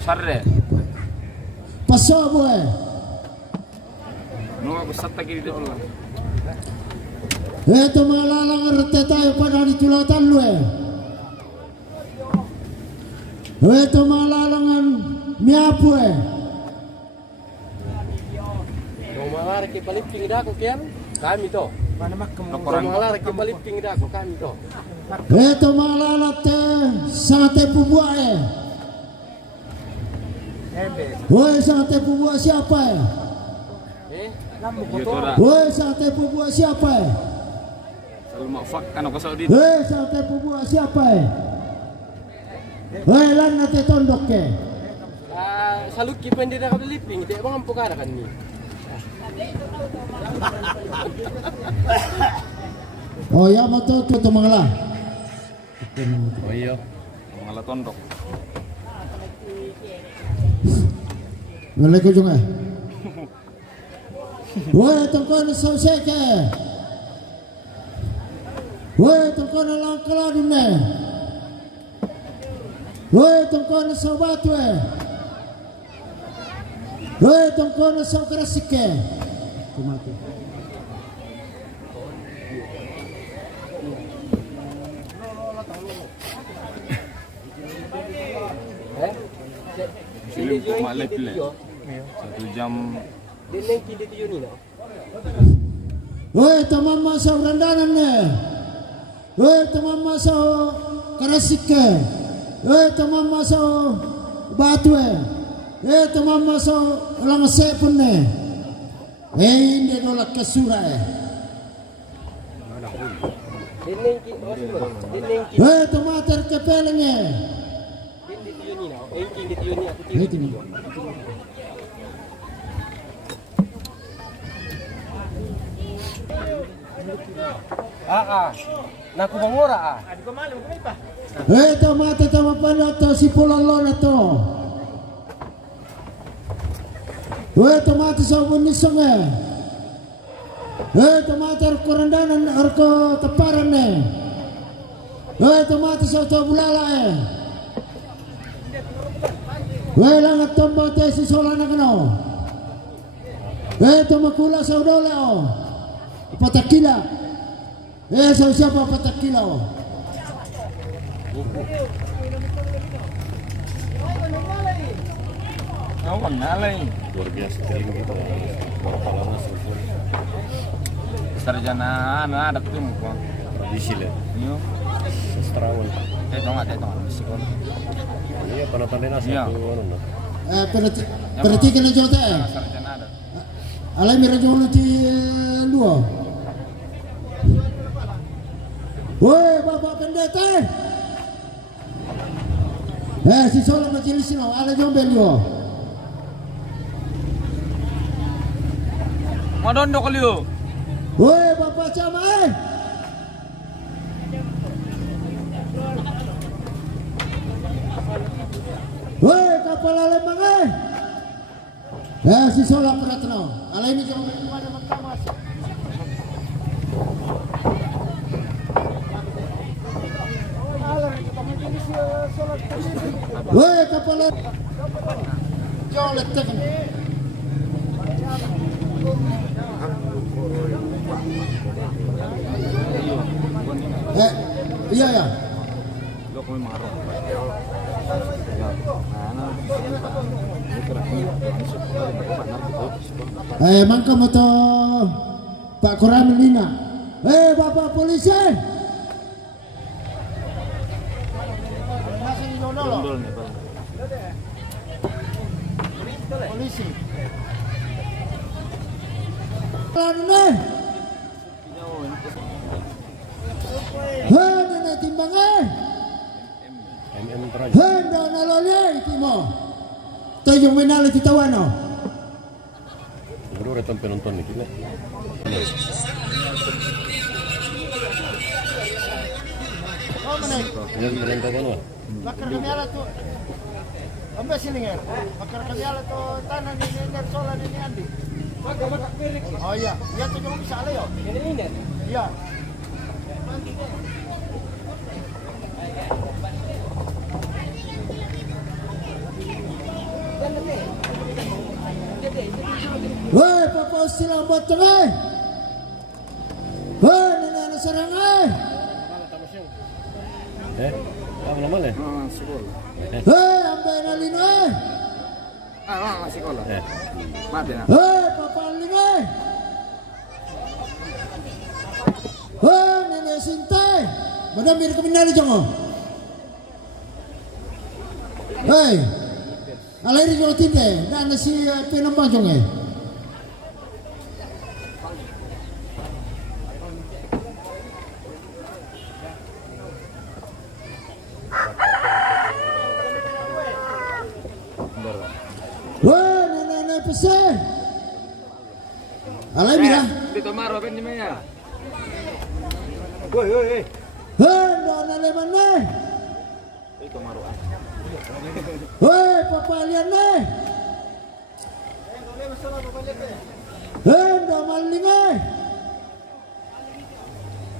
Sarre. paso boy. No aku sat lagi di Allah. Woi tomalala ngerte tayo pada di tulatan lu e. Woi tomalala ngan miapu e. Malar ke paliping dah ko kian kami to. Mana makam malar ke paliping dah ko kami to. Tomalala te sate pubua e. Woi sate pubua siapa e? Yotora. Woi sate pubua siapa e? Selalu mafak kan aku Saudi. Woi sate pubua siapa e? Woi lan nate tondok ke. Saluk ki pendira ka paliping te bang ampukara kan ni. Oh ya betul tu mangala. Oh iya. Malah tondok. Malaikat juga. Woi tongkon sauseke. Woi tongkon lang kaladun ne. Woi tongkon sabatu e. Woi tongkon saukrasike. Mati. Film kok malah pilih. 1 jam. Dineng ki dito yun no. Woi tamama sa randanan ne. Woi tamama sa karasike. Woi tamama sa batu e. Tamama sa langasepon ne. Hindi nolak kesura e. Dineng ki dineng ki Tomater kepeleng e. dito yun no. Ki dito yun aku Itu ni. Naku bangora Tomater tamapan to si pulalo na to. Tomater sa bunisong e. Tomater kurandanan arko teparan e. Tomater sa to bulala e. Langat tombo te si sola na kano. Tomakula sa udola o. Patakila. Sa siapa patakila o. Kawan nalai. Luar biasa tinggi kita. Berapa lama sulfur? Sarjana ada tuh muka. Tradisi lah. Yo. Sastrawan. Tengok sekolah. Iya panatan nasi Iya. itu anu nah. Berarti kena jota e. Sarjana ada. Alay mi rajon ti luo. Woi bapak pendeta. Si sola majelis no ala jombe lio. Madondo kali yo. Woi bapak cama e. Woi kapal alemang e. Si sola pratno. Alay mi jombe mana magtamas. Woi kapal jolet tekan. Iya ya. Lo kau marah. Mangka mo to Pak Koran Lina. Bapak polisi. Polisi. Polisi. Henda nalole itimo. Tuyong minali titawano. Baru datang penonton nih kita. Yang menonton apa? Bakar kami ala tu. Ambil sini ya. Bakar kami ala tu tanah ni solar ni Andi. Oh iya, iya tu cuma bisa ala yo. Ini. Iya. Woi, papa silang botong eh. Woi, nenek sarang eh. Apa namanya? Sekolah. Woi, ambil nalino eh. Sekolah. Mati na. Woi, papa ling eh. Woi, nenek sintai. Mana mir keminali jongo. Hei, alai jongo tinde. Dan si penambang jongo eh. Wah, nenek peseh. Alai mira. Dito maro ben di maya. Woi. Hei, nenek mana? Dito maro. Hei, papa lian nih. Hei, dah maling eh.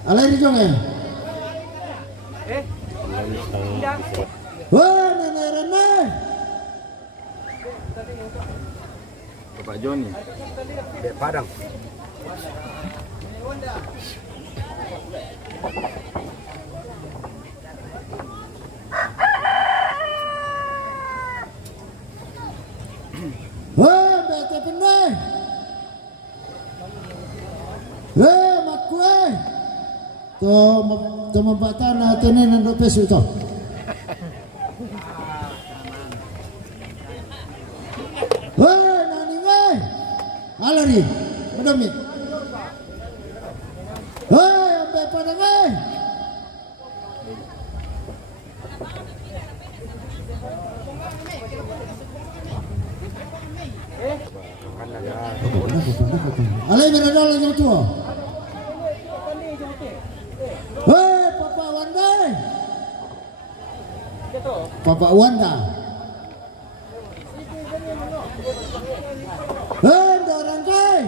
Alai di jong eh. Wah, nenek Rene. Bapak Joni. Dek Padang. Wah, bete pendai. Hei, makue. Tuh membatan tenen nando pesu tu. Hei, nani weh. Alari, madami. Hei, ambil padang eh. Alai menadal yang tua. Hei, Papa Wanda. Papa Wanda. Hei, dorang kai.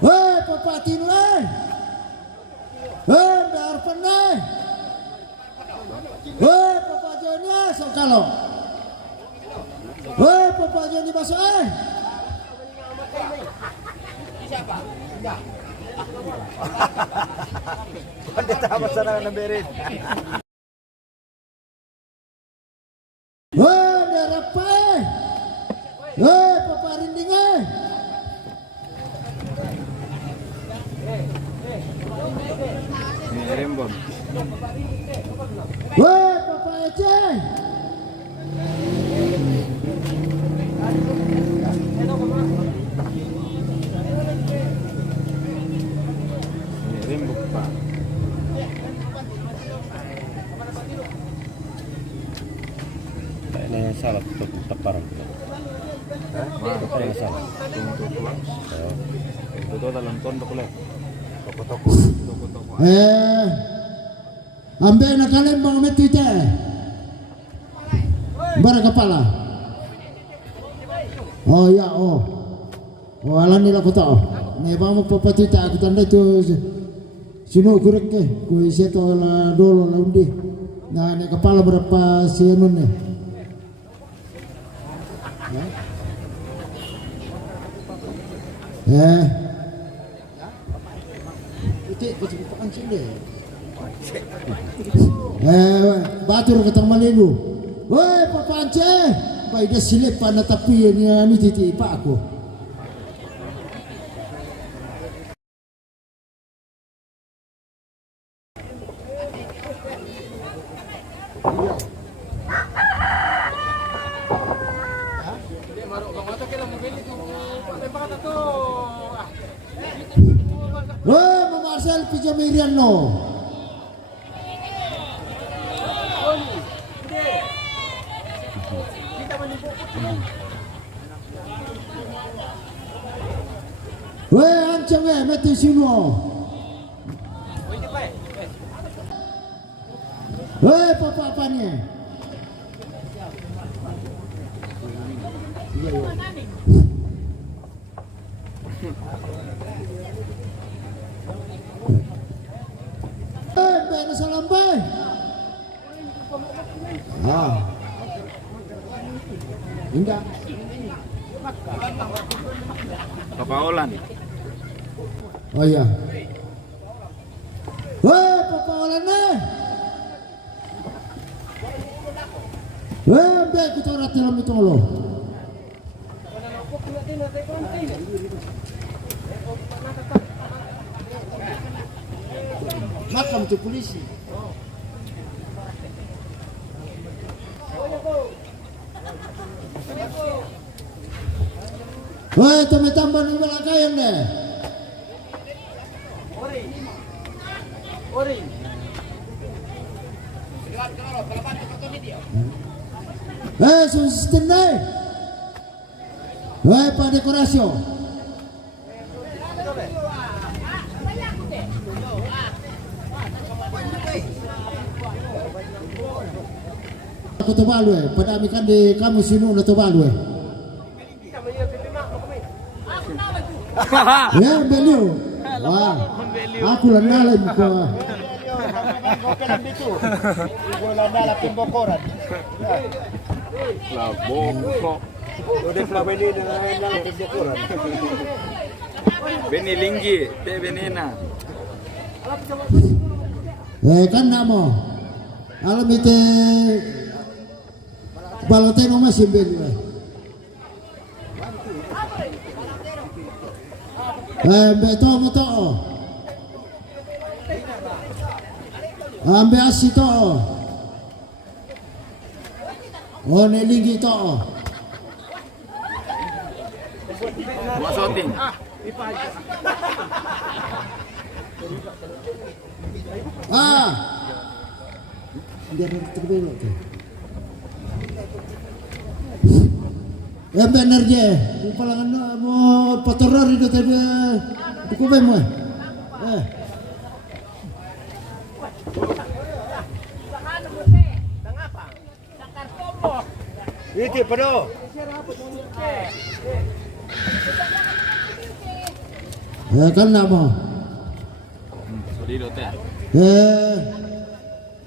Hei, Papa Tinlai. Hei, dar pandai. Hei, Papa Joni Sokalo. Hei, Papa Joni Basoi. Siapa? Ada apa sana namberin? Hei, darapai. Hei, Papa Rindingai. Ini Rembon. Hei, Papa Ece. Ini Rembuk Pak. Ini salah teparan. Ini salah. Itu dalam ton boleh. Toko-toko. Ambil nak kalian bang metu ite. Bara kepala. Oh ya oh. Oh alam ni lah aku tahu. Ni bang mau papa tita aku tanda tu. Sino kurek ke? Ku isi tu lah dolo lah undi. Nah ni kepala berapa sianun ni? Itik kecil pancing deh. Batur ketang Malilu. Woi, Papa Ance. Baik dia silip pada tapi ni titi pak aku. Weh, Mama Marcel Pijamirian no. Weh, ancam mati sino. Weh, apa-apanya? Baik, salam baik. Indah. Bapak Olan. Oh iya. Weh, Papa Olan nih. Weh, baik kita orang dalam itu lo. Makam tu polisi. Woi, tome tambah ni belakang deh. Ori. Susisten deh. Woi, pak dekorasi. Aku terbalu pada amikan di kamu sini udah terbalu ya beliau wah aku landalan ko Beni linggi, te benena. kan namo alam itu baloteno masih beliau beto moto ambe asi to one ligi to Buat shooting. Biar terbelok tuh bener je palangan mau patoror itu tadi aku bemo itu pedo kan nama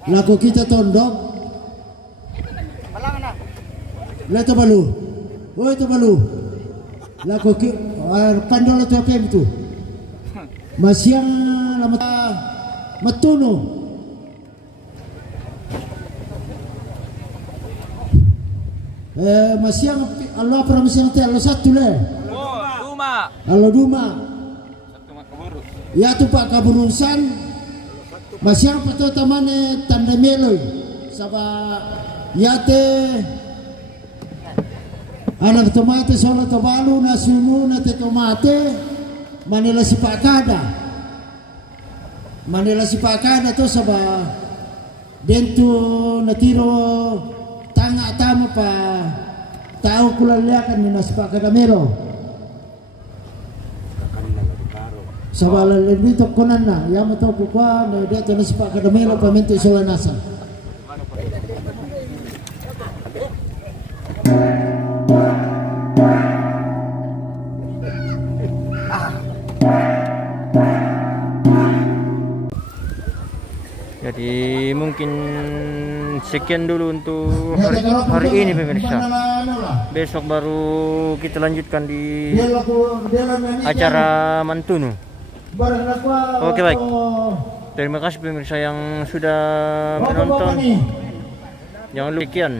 laku kita tondok leto balu. Oh itu balu. Laku pandol itu apa itu? Masyang lama matuno. Masyang Allah pernah masyang teh Allah satu le. Duma. Allah duma. Satu mak kaburu. Ya tu pak kaburusan. Masyang pato tamane tanda meloy. Saba yate anak tomate sola tobalu na sumu na te tomate manila sipakada to saba dento natiro tanga tama pa tao kulalakan ni nasipakada mero saba lalendito konan na yama to kwa na dito nasipakada mero pamento sola nasa. Jadi mungkin sekian dulu untuk hari ini pemirsa. Besok baru kita lanjutkan di acara Mantunu. Oke baik. Terima kasih pemirsa yang sudah menonton. Jangan lupa sekian.